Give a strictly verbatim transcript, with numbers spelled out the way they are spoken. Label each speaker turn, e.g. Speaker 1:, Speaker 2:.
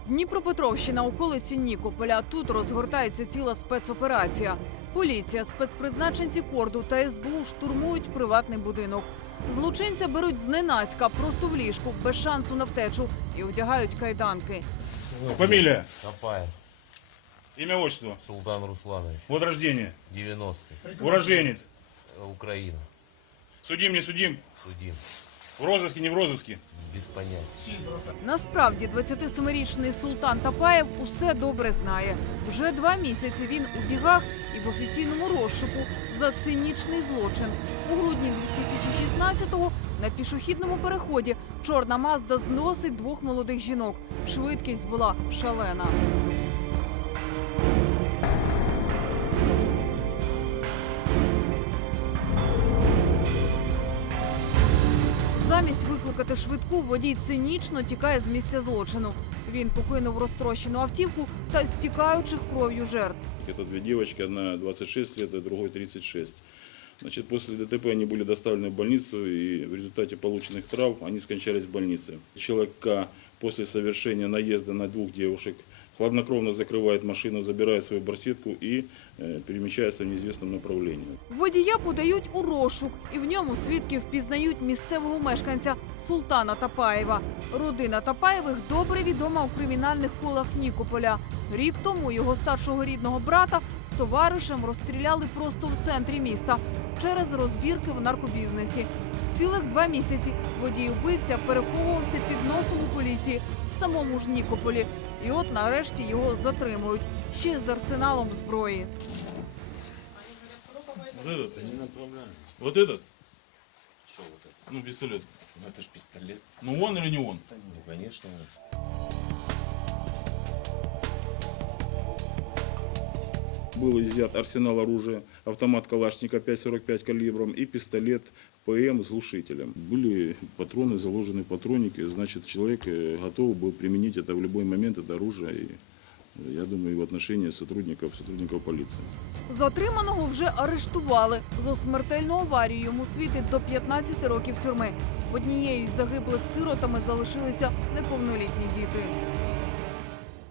Speaker 1: Дніпропетровщина, околиці Нікополя. Тут розгортається ціла спецоперація. Поліція, спецпризначенці Корду та ес бе у штурмують приватний будинок. Злочинця беруть зненацька, просто в ліжку, без шансу на втечу, і одягають кайданки.
Speaker 2: Фамилия?
Speaker 3: Топаев.
Speaker 2: Имя, отчество?
Speaker 3: Султан Русланович.
Speaker 2: Год рождения?
Speaker 3: девяностый.
Speaker 2: Уроженец?
Speaker 3: Украина.
Speaker 2: Судим, не судим?
Speaker 3: Судим.
Speaker 2: В розыске, не в розыске?
Speaker 3: Без понятия.
Speaker 1: Насправді, двадцятисемирічний Султан Топаєв усе добре знає. Вже два місяці він у бігах і в офіційному розшуку за цинічний злочин. У грудні дві тисячі шістнадцятого на пішохідному переході чорна Мазда зносить двох молодих жінок. Швидкість була шалена. Замість викликати швидку, водій цинічно тікає з місця злочину. Він покинув розтрощену автівку та стікаючих кров'ю жертв.
Speaker 4: Это две девочки, одна двадцать шесть лет, а другой тридцать шесть. Значит, после дэ тэ пэ они были доставлены в больницу, и в результате полученных травм они скончались в больнице. Человек К после совершения наезда на двух девушек хладнокровно закрывает машину, забирает свою барсетку и э, перемещается в неизвестном направлении.
Speaker 1: Водія подають у розшук, і в ньому свідки впізнають місцевого мешканця Султана Топаєва. Родина Топаєвих добре відома у кримінальних колах Нікополя. Рік тому його старшого рідного брата з товаришем розстріляли просто в центрі міста через розбірки в наркобізнесі. Цілих два місяці водій-убивця переховувався під носом у поліції в самому ж Нікополі. І от нарешті його затримують, ще з арсеналом зброї.
Speaker 2: Вот этот?
Speaker 3: Не направляю.
Speaker 2: Вот этот?
Speaker 3: Что вот это?
Speaker 2: Ну, пистолет.
Speaker 3: Ну это ж пистолет.
Speaker 2: Ну, он или не он?
Speaker 3: Ну конечно.
Speaker 4: Был изъят арсенал оружия, автомат Калашникова пять сорок пять калибром и пистолет пэ эм с глушителем. Были патроны, заложены патронники, значит, человек э, готов был применить это в любой момент, это оружие, и, э, я думаю, и в отношении сотрудников, сотрудников полиции.
Speaker 1: Затриманого вже арештували. За смертельну аварію йому світить до п'ятнадцяти років тюрми. Однією з загиблих сиротами залишилися неповнолітні діти.